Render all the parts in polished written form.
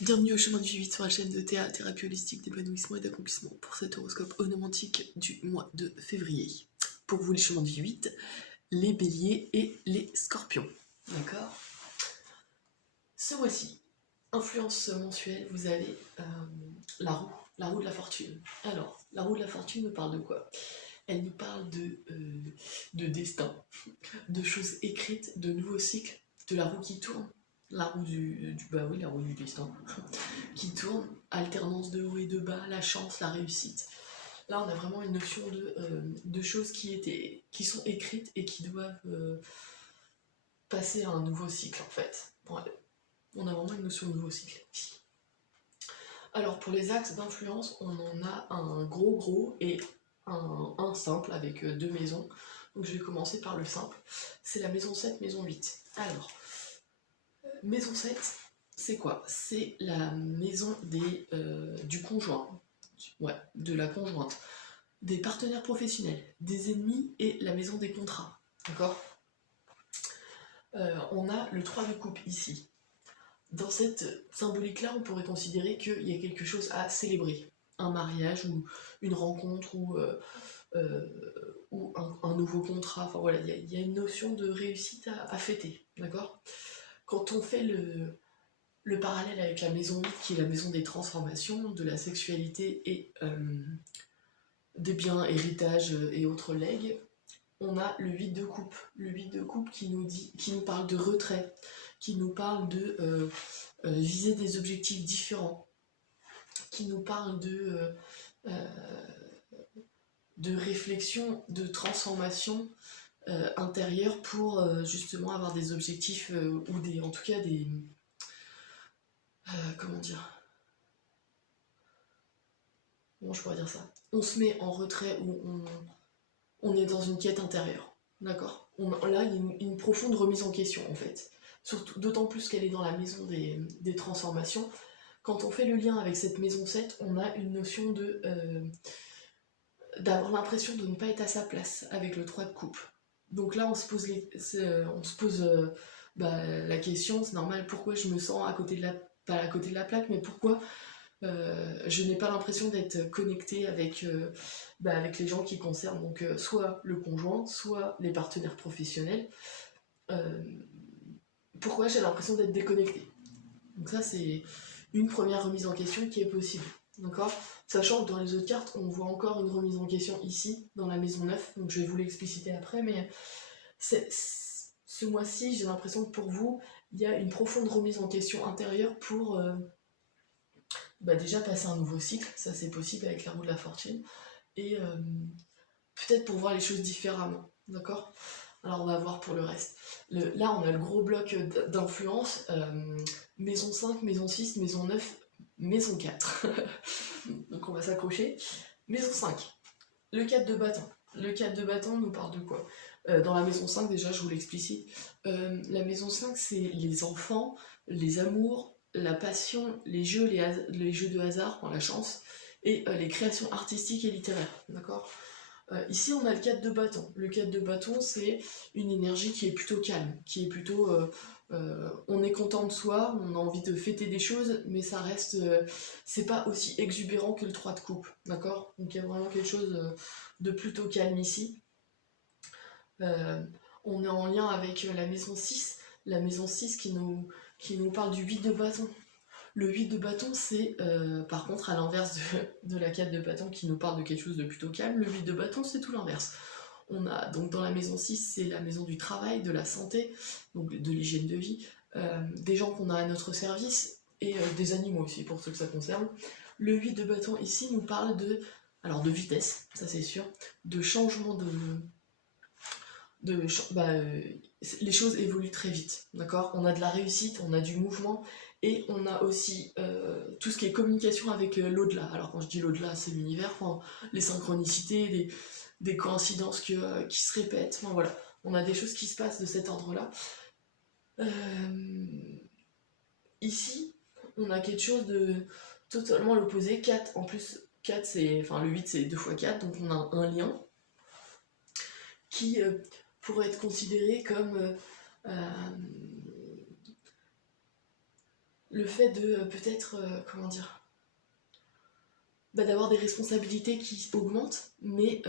Bienvenue au chemin du vie sur la chaîne de thérapie holistique d'épanouissement et d'accomplissement pour cet horoscope onomantique du mois de février. Pour vous, les chemins du 8, les béliers et les scorpions. D'accord? Ce mois-ci, influence mensuelle, vous avez la roue de la fortune. Alors, la roue de la fortune nous parle de quoi? Elle nous parle de destin, de choses écrites, de nouveaux cycles, de la roue qui tourne. La roue la roue du destin qui tourne, alternance de haut et de bas, la chance, la réussite. Là, on a vraiment une notion de choses qui sont écrites et qui doivent passer à un nouveau cycle, en fait. Ouais. On a vraiment une notion de nouveau cycle ici. Alors, pour les axes d'influence, on en a un gros et un simple avec deux maisons. Donc, je vais commencer par le simple. C'est la maison 7, maison 8. Alors, maison 7, c'est quoi? C'est la maison du conjoint, ouais, de la conjointe, des partenaires professionnels, des ennemis et la maison des contrats. D'accord? On a le 3 de coupe ici. Dans cette symbolique-là, on pourrait considérer qu'il y a quelque chose à célébrer. Un mariage ou une rencontre ou un nouveau contrat. Enfin voilà, il y a une notion de réussite à fêter. D'accord? Quand on fait le parallèle avec la maison 8, qui est la maison des transformations, de la sexualité et des biens, héritages et autres legs, on a le 8 de coupe. Le 8 de coupe qui nous parle de retrait, qui nous parle de viser des objectifs différents, qui nous parle de réflexion, de transformation intérieure pour justement avoir des objectifs ou en tout cas des... comment dire? Comment je pourrais dire ça? On se met en retrait ou on est dans une quête intérieure. D'accord? Là, il y a une profonde remise en question, en fait. Surtout, d'autant plus qu'elle est dans la maison des transformations. Quand on fait le lien avec cette maison 7, on a une notion d'avoir l'impression de ne pas être à sa place avec le 3 de coupe. Donc là, on se pose la question, c'est normal, pourquoi je me sens pas à côté de la plaque, mais pourquoi je n'ai pas l'impression d'être connectée avec les gens qui concernent, donc soit le conjoint, soit les partenaires professionnels. Pourquoi j'ai l'impression d'être déconnectée? Donc ça, c'est une première remise en question qui est possible. D'accord? Sachant que dans les autres cartes, on voit encore une remise en question ici, dans la maison 9, donc je vais vous l'expliciter après, mais ce mois-ci, j'ai l'impression que pour vous, il y a une profonde remise en question intérieure pour déjà passer un nouveau cycle, ça c'est possible avec la roue de la fortune, et peut-être pour voir les choses différemment, d'accord? Alors on va voir pour le reste. Là on a le gros bloc d'influence, maison 5, maison 6, maison 9, maison 4. Donc on va s'accrocher. Maison 5, le 4 de bâton. Le 4 de bâton nous parle de quoi? Dans la maison 5, déjà je vous l'explicite, la maison 5 c'est les enfants, les amours, la passion, les jeux de hasard, la chance, et les créations artistiques et littéraires, d'accord? Ici on a le 4 de bâton. Le 4 de bâton c'est une énergie qui est plutôt calme, qui est plutôt... on est content de soi, on a envie de fêter des choses, mais ça reste... c'est pas aussi exubérant que le 3 de coupe, d'accord? Donc il y a vraiment quelque chose de plutôt calme ici. On est en lien avec la maison 6 qui nous parle du 8 de bâton. Le 8 de bâton, c'est par contre à l'inverse de la 4 de bâton qui nous parle de quelque chose de plutôt calme. Le 8 de bâton, c'est tout l'inverse. On a donc dans la maison 6, c'est la maison du travail, de la santé, donc de l'hygiène de vie, des gens qu'on a à notre service et des animaux aussi pour ceux que ça concerne. Le 8 de bâton ici nous parle de vitesse, ça c'est sûr, de changement les choses évoluent très vite, d'accord? On a de la réussite, on a du mouvement, et on a aussi tout ce qui est communication avec l'au-delà. Alors quand je dis l'au-delà, c'est l'univers, les synchronicités, des coïncidences qui se répètent, voilà. On a des choses qui se passent de cet ordre-là. Ici, on a quelque chose de totalement l'opposé. 4, en plus, 4, le 8, c'est 2 x 4, donc on a un lien qui pourrait être considéré comme le fait de peut-être, comment dire, d'avoir des responsabilités qui augmentent, mais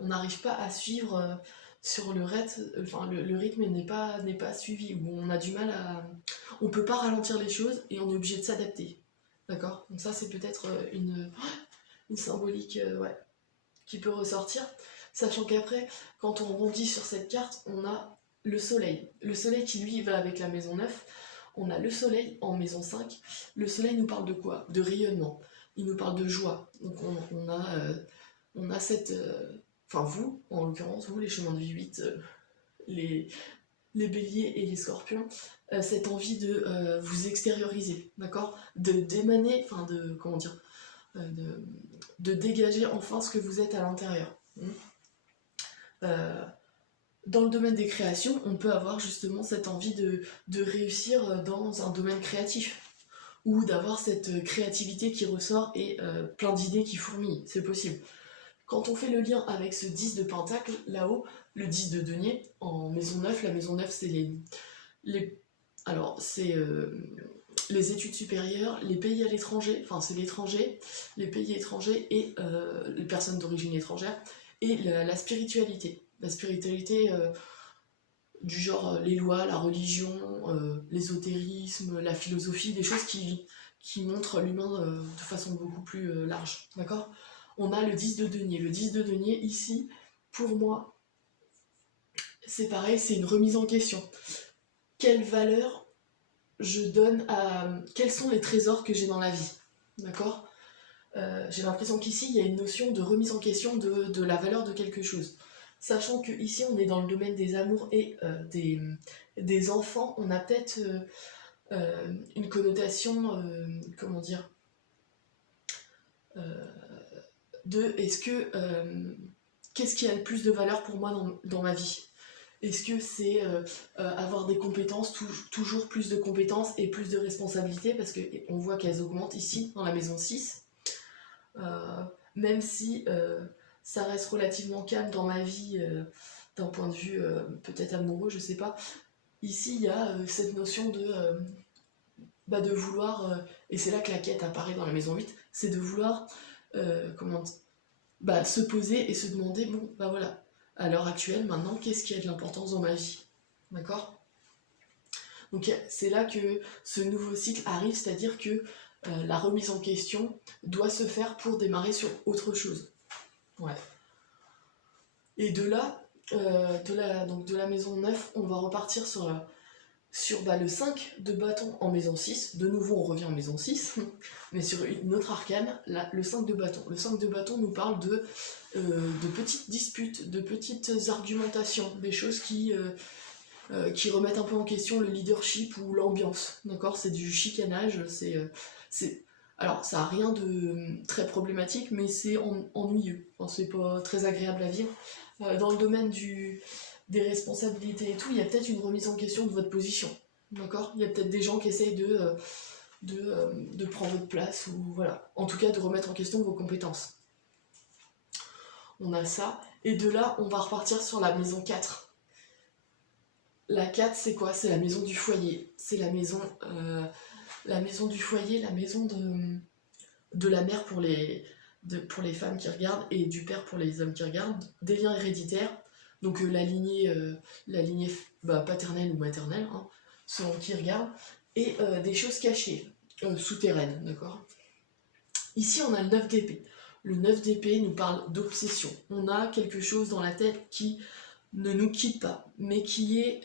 on n'arrive pas à suivre sur le rythme, enfin le rythme n'est pas suivi, ou on a du mal à... On peut pas ralentir les choses et on est obligé de s'adapter. D'accord? Donc ça c'est peut-être une symbolique ouais, qui peut ressortir, sachant qu'après, quand on rebondit sur cette carte, on a le soleil. Le soleil qui lui va avec la maison 9, on a le soleil en maison 5. Le soleil nous parle de quoi? De rayonnement. Il nous parle de joie. Donc on a cette... Enfin vous, en l'occurrence, vous les chemins de vie 8, les béliers et les scorpions, cette envie de vous extérioriser, d'accord? De d'émaner, enfin de... Comment dire? De dégager enfin ce que vous êtes à l'intérieur. Dans le domaine des créations, on peut avoir justement cette envie de réussir dans un domaine créatif, ou d'avoir cette créativité qui ressort et plein d'idées qui fourmillent, c'est possible. Quand on fait le lien avec ce 10 de pentacle, là-haut, le 10 de denier, en maison 9, la maison 9 c'est alors c'est les études supérieures, les pays à l'étranger, enfin c'est l'étranger, les pays étrangers et les personnes d'origine étrangère, et la spiritualité. La spiritualité du genre les lois, la religion, l'ésotérisme, la philosophie, des choses qui montrent l'humain de façon beaucoup plus large, d'accord? On a le 10 de denier. Le 10 de denier, ici, pour moi, c'est pareil, c'est une remise en question. Quelle valeur je donne à... Quels sont les trésors que j'ai dans la vie, d'accord? J'ai l'impression qu'ici, il y a une notion de remise en question de la valeur de quelque chose. Sachant qu'ici, on est dans le domaine des amours et des enfants, on a peut-être une connotation, comment dire, de est-ce que... qu'est-ce qui a le plus de valeur pour moi dans ma vie? Est-ce que c'est avoir des compétences, toujours plus de compétences et plus de responsabilités, parce qu'on voit qu'elles augmentent ici, dans la maison 6. Même si ça reste relativement calme dans ma vie, d'un point de vue peut-être amoureux, je sais pas. Ici, il y a cette notion de vouloir, et c'est là que la quête apparaît dans la maison 8, c'est de vouloir se poser et se demander, bon, voilà, à l'heure actuelle, maintenant, qu'est-ce qui a de l'importance dans ma vie? D'accord? Donc c'est là que ce nouveau cycle arrive, c'est-à-dire que la remise en question doit se faire pour démarrer sur autre chose. Ouais. Et de là, de la maison 9, on va repartir sur le 5 de bâton en maison 6. De nouveau, on revient en maison 6, mais sur une autre arcane, le 5 de bâton. Le 5 de bâton nous parle de petites disputes, de petites argumentations, des choses qui remettent un peu en question le leadership ou l'ambiance. D'accord? C'est du chicanage, alors, ça n'a rien de très problématique, mais c'est ennuyeux. Enfin, c'est pas très agréable à vivre. Dans le domaine des responsabilités et tout, il y a peut-être une remise en question de votre position. D'accord? Il y a peut-être des gens qui essayent de prendre votre place, ou voilà. En tout cas, de remettre en question vos compétences. On a ça. Et de là, on va repartir sur la maison 4. La 4, c'est quoi? C'est la maison du foyer. C'est la maison du foyer, la maison de la mère pour les femmes qui regardent et du père pour les hommes qui regardent, des liens héréditaires, donc la lignée paternelle ou maternelle, hein, selon qui regarde, et des choses cachées, souterraines, d'accord? Ici on a le 9 d'épée. Le 9 d'épée nous parle d'obsession. On a quelque chose dans la tête qui ne nous quitte pas, mais qui est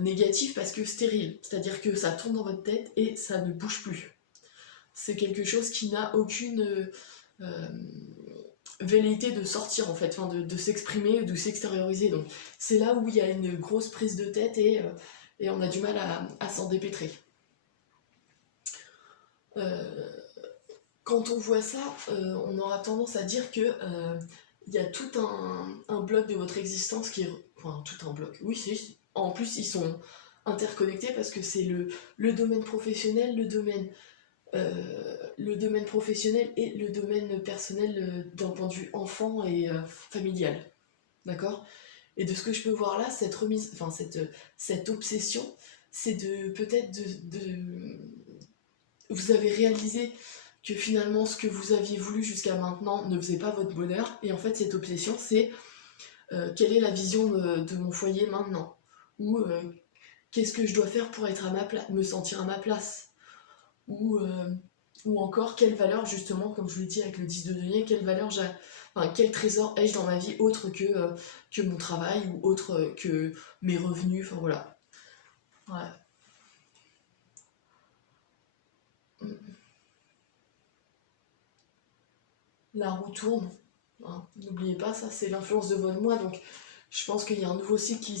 négatif parce que stérile, c'est-à-dire que ça tourne dans votre tête et ça ne bouge plus. C'est quelque chose qui n'a aucune velléité de sortir en fait, enfin de s'exprimer, de s'extérioriser. Donc c'est là où il y a une grosse prise de tête et on a du mal à s'en dépêtrer. Quand on voit ça, on aura tendance à dire que il y a tout un bloc de votre existence qui est... Enfin, tout un bloc. Oui, en plus, ils sont interconnectés parce que c'est le domaine professionnel, le domaine professionnel et le domaine personnel d'un point de vue enfant et familial. D'accord? Et de ce que je peux voir là, cette remise, enfin cette obsession, c'est de peut-être vous avez réalisé que finalement ce que vous aviez voulu jusqu'à maintenant ne faisait pas votre bonheur, et en fait cette obsession c'est quelle est la vision de mon foyer maintenant, ou qu'est-ce que je dois faire pour être à ma place, me sentir à ma place, ou encore quelle valeur justement, comme je vous l'ai dit avec le 10 de denier, quelle valeur quel trésor ai-je dans ma vie autre que mon travail ou autre que mes revenus, enfin voilà. Ouais. La roue tourne, hein. N'oubliez pas, ça c'est l'influence de votre moi, donc je pense qu'il y a un nouveau cycle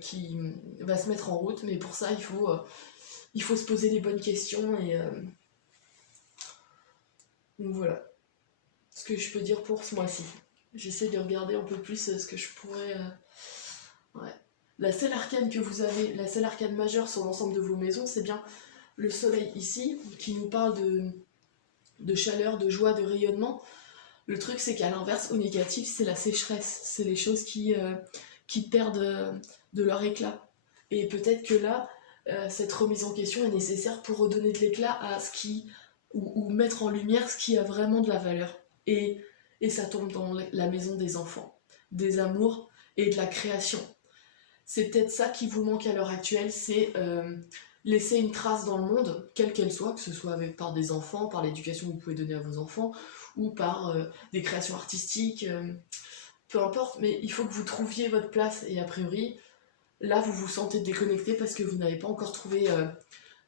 qui va se mettre en route, mais pour ça il faut se poser les bonnes questions, et donc voilà ce que je peux dire pour ce mois-ci. J'essaie de regarder un peu plus ce que je pourrais... Ouais. La seule arcane que vous avez, la seule arcane majeure sur l'ensemble de vos maisons, c'est bien le soleil ici, qui nous parle de chaleur, de joie, de rayonnement. Le truc, c'est qu'à l'inverse, au négatif, c'est la sécheresse. C'est les choses qui perdent de leur éclat. Et peut-être que là, cette remise en question est nécessaire pour redonner de l'éclat à ce qui... ou mettre en lumière ce qui a vraiment de la valeur. Et ça tombe dans la maison des enfants, des amours et de la création. C'est peut-être ça qui vous manque à l'heure actuelle, c'est laisser une trace dans le monde, quelle qu'elle soit, que ce soit par des enfants, par l'éducation que vous pouvez donner à vos enfants, ou par des créations artistiques, peu importe, mais il faut que vous trouviez votre place, et a priori, là vous vous sentez déconnecté parce que vous n'avez pas encore trouvé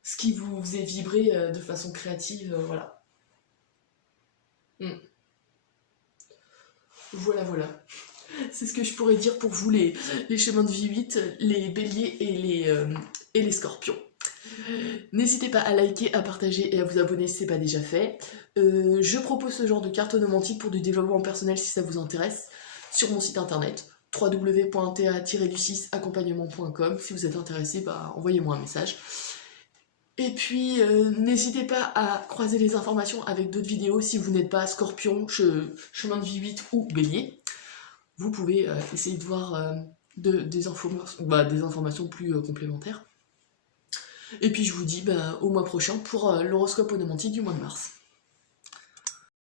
ce qui vous faisait vibrer de façon créative, voilà. Voilà. C'est ce que je pourrais dire pour vous, les chemins de vie 8, les béliers et les scorpions. N'hésitez pas à liker, à partager et à vous abonner si ce n'est pas déjà fait. Je propose ce genre de carte onomantique pour du développement personnel si ça vous intéresse, sur mon site internet www.ta-du6accompagnement.com. Si vous êtes intéressé, envoyez-moi un message. Et puis, n'hésitez pas à croiser les informations avec d'autres vidéos si vous n'êtes pas scorpion, chemin de vie 8 ou bélier. Vous pouvez essayer de voir des informations plus complémentaires. Et puis je vous dis au mois prochain pour l'horoscope onomantique du mois de mars.